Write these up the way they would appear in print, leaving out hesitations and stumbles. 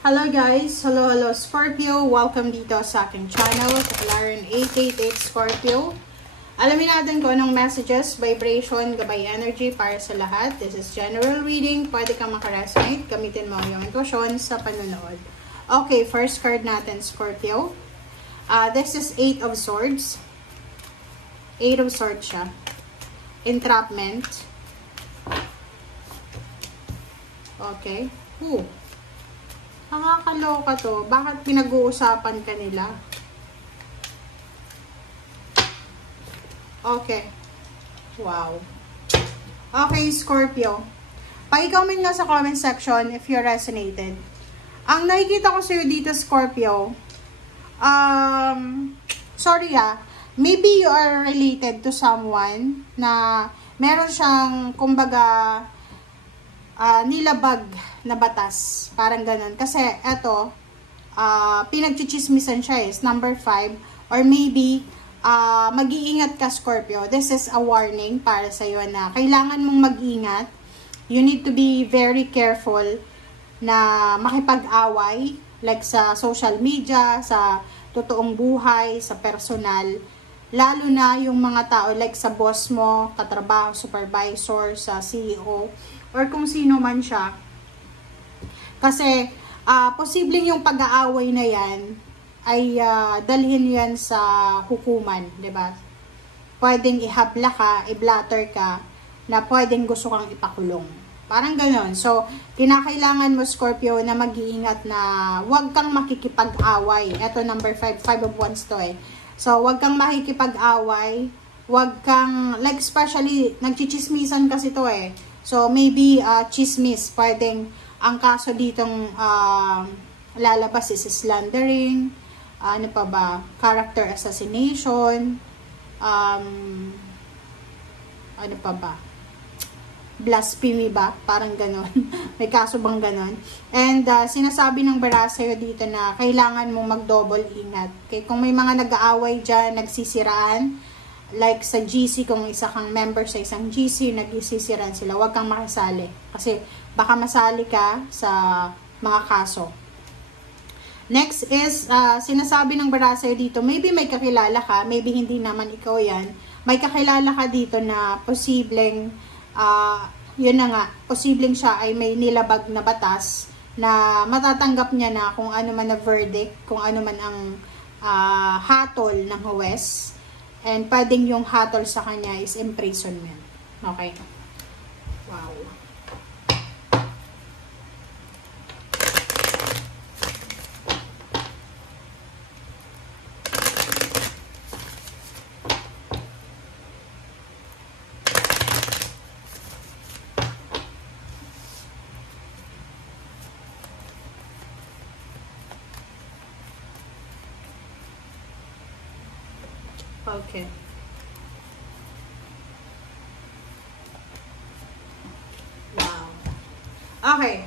Hello guys! Hello Scorpio! Welcome dito sa aking channel, sa Clarion 888 Scorpio. Alamin natin kung anong messages, vibration, gabay energy para sa lahat. This is general reading. Pwede kang makaresonate. Gamitin mo yung intuition sa panonood. Okay, first card natin, Scorpio. This is 8 of Swords. 8 of Swords siya. Entrapment. Okay. Ooh. Nakakaloka to. Bakit pinag-uusapan ka nila? Okay. Wow. Okay, Scorpio. Paki-comment nga sa comment section if you resonated. Ang nakikita ko sa'yo dito, Scorpio, sorry maybe you are related to someone na meron siyang, kumbaga, nilabag na batas. Parang ganun. Kasi, eto, pinagchichismisan siya is number 5. Or maybe, mag-iingat ka, Scorpio. This is a warning para sa'yo na kailangan mong mag-ingat. You need to be very careful na makipag-away. Like sa social media, sa totoong buhay, sa personal. Lalo na yung mga tao like sa boss mo, katrabaho, supervisor, sa CEO, or kung sino man siya. Kasi, posibleng yung pag-aaway na yan ay dalhin yan sa hukuman, diba? Pwedeng ihabla ka, i-blatter ka, na pwedeng gusto kang ipakulong. Parang ganon. So, kinakailangan mo, Scorpio, na mag-iingat na huwag kang makikipag-away. Ito, number 5, 5 of Wands to eh. So, huwag kang makikipag-away, huwag kang, like, especially, nagchichismisan kasi to eh. So, maybe, chismis, pwedeng, ang kaso ditong lalabas is slandering, ano pa ba, character assassination, ano pa ba, blasphemy ba? Parang ganon. May kaso bang ganon? And sinasabi ng bara sa'yo dito na kailangan mong mag-double ingat. Okay? Kung may mga nag-aaway dyan, nagsisiraan, like sa GC, kung isa kang member sa isang GC, nagsisiraan sila, huwag kang makasali. Kasi baka masali ka sa mga kaso. Next is, sinasabi ng bara sa'yo dito, maybe may kakilala ka, maybe hindi naman ikaw yan, may kakilala ka dito na posibleng yun na nga, posibleng siya ay may nilabag na batas na matatanggap niya na kung ano man na verdict, kung ano man ang hatol ng huwes, and pwedeng yung hatol sa kanya is imprisonment. Okay? Wow. Okay. Wow. Okay.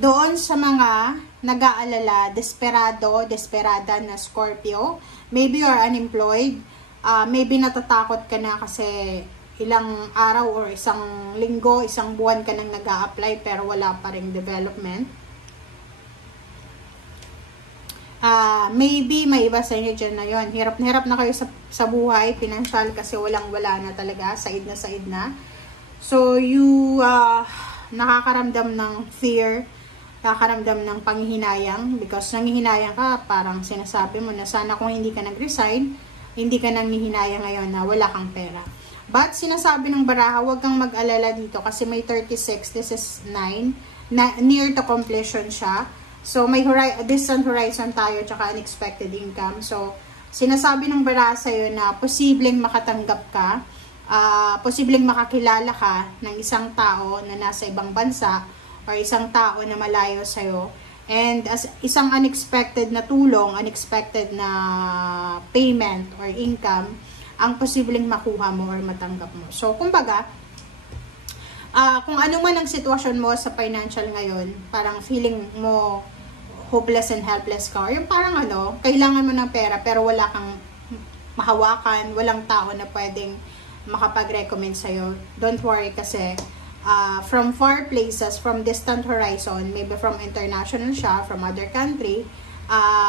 Doon sa mga nag-aalala, desperada na Scorpio, maybe you're unemployed, maybe natatakot ka na kasi ilang araw or isang linggo, isang buwan ka nang nag-a-apply pero wala pa ring development. Maybe may iba sa inyo dyan na yun. Hirap na hirap na kayo sa buhay, financial, kasi walang-wala na talaga, said na. So, you nakakaramdam ng fear, nakakaramdam ng panghihinayang, because nangihinayang ka, parang sinasabi mo na sana kung hindi ka nag-resign, hindi ka nanghihinayang ngayon na wala kang pera. But, sinasabi ng baraha, huwag kang mag-alala dito kasi may 36, this is 9, na near to completion siya. So, may distant horizon tayo, tsaka unexpected income. So, sinasabi ng bara sa'yo na posibleng makatanggap ka, posibleng makakilala ka ng isang tao na nasa ibang bansa, or isang tao na malayo sa'yo. And as isang unexpected na tulong, unexpected na payment or income, ang posibleng makuha mo or matanggap mo. So, kumbaga, kung ano man ang sitwasyon mo sa financial ngayon, parang feeling mo hopeless and helpless ka, or yung parang kailangan mo ng pera pero wala kang mahawakan, walang tao na pwedeng makapag-recommend sa'yo. Don't worry kasi from far places, from distant horizon, maybe from international siya, from other country,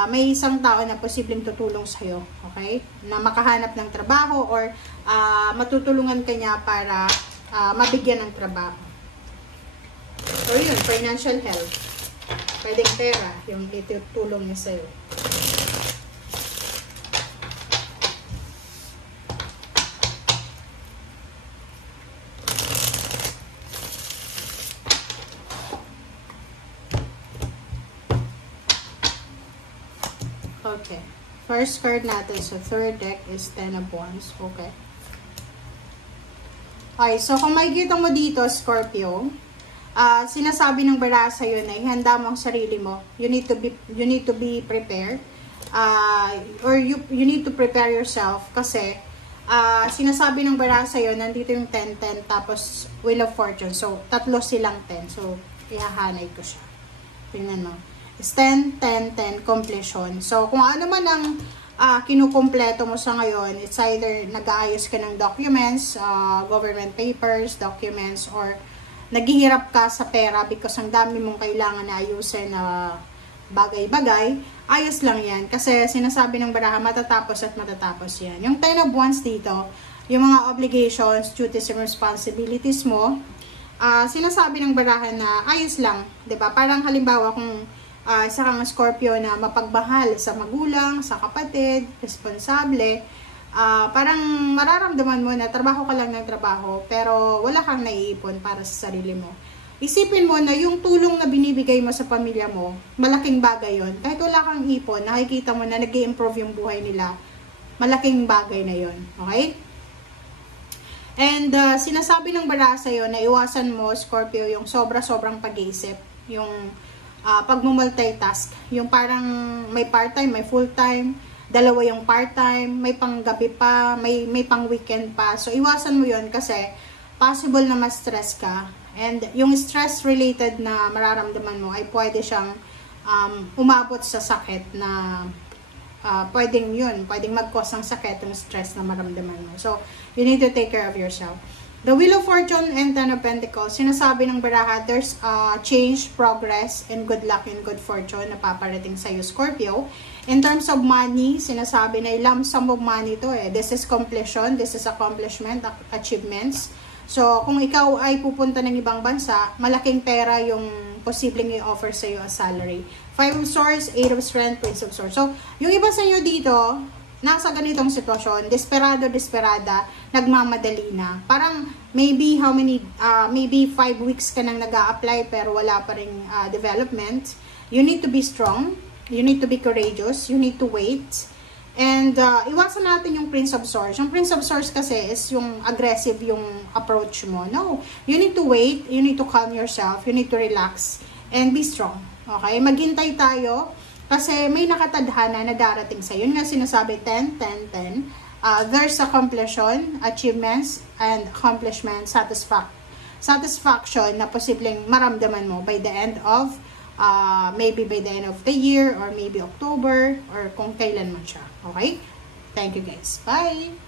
may isang tao na posibleng tutulong sa'yo, okay? Na makahanap ng trabaho or matutulungan ka niya para mabigyan ng trabaho. So yun, financial help. Pwedeng pera, yung itutulong niya sa'yo. Okay. First card natin sa third deck is Ten of Wands. Okay. Okay, so kung makikita mo dito, Scorpio, sinasabi ng baraha sa'yo na ihanda mo ang sarili mo. You need to be prepared. Or you need to prepare yourself kasi sinasabi ng baraha sa'yo, nandito yung 10-10 tapos Wheel of Fortune. So, tatlo silang 10. So, ihahanay ko siya. Tingnan mo. Is 10, 10, 10, completion. So, kung ano man ang kinukumpleto mo sa ngayon, it's either nag-aayos ka ng documents, government papers, documents, or naghihirap ka sa pera because ang dami mong kailangan na ayusin na bagay-bagay, ayos lang yan. Kasi sinasabi ng baraha, matatapos at matatapos yan. Yung 10 of Wands dito, yung mga obligations, duties, and responsibilities mo, sinasabi ng baraha na ayos lang. 'Di ba? Parang halimbawa kung isa kang Scorpio na mapagmahal sa magulang, sa kapatid, responsable, parang mararamdaman mo na trabaho ka lang ng trabaho, pero wala kang naiipon para sa sarili mo. Isipin mo na yung tulong na binibigay mo sa pamilya mo, malaking bagay yon. Kahit wala kang ipon, nakikita mo na nag-i-improve yung buhay nila, malaking bagay na yon. Okay? And sinasabi ng baraha sa'yo na iwasan mo, Scorpio, yung sobra-sobrang pag-iisip, yung pag-multitask, yung parang may part-time, may full-time, dalawa yung part-time, may pang-gabi pa, may pang-weekend pa. So, iwasan mo yon kasi possible na ma-stress ka. And yung stress-related na mararamdaman mo ay pwede siyang umabot sa sakit na pwedeng mag-cause ng sakit yung stress na maramdaman mo. So, you need to take care of yourself. The Wheel of Fortune and Ten of Pentacles, sinasabi ng baraha, there's change, progress, and good luck and good fortune na paparating sa'yo, Scorpio. In terms of money, sinasabi na lump sum of money to eh. This is completion, this is accomplishment, achievements. So, kung ikaw ay pupunta ng ibang bansa, malaking pera yung posibleng i-offer sa'yo as salary. 5 of Swords, 8 of Strength, Prince of Swords. So, yung iba sa inyo dito, nasa ganitong sitwasyon, desperada, nagmamadali na. Parang maybe maybe 5 weeks ka nang nag-a-apply pero wala pa ring development. You need to be strong, you need to be courageous, you need to wait. And iwasan natin yung Prince of Swords. Yung Prince of Swords kasi is yung aggressive yung approach mo. No, you need to wait, you need to calm yourself, you need to relax and be strong. Okay, maghintay tayo. Kasi may nakatadhana na darating sa yun nga sinasabi 10, 10, 10. There's a completion, achievements, and accomplishment, satisfaction na posibleng maramdaman mo by the end of, maybe by the end of the year, or maybe October, or kung kailan man siya. Okay? Thank you guys. Bye!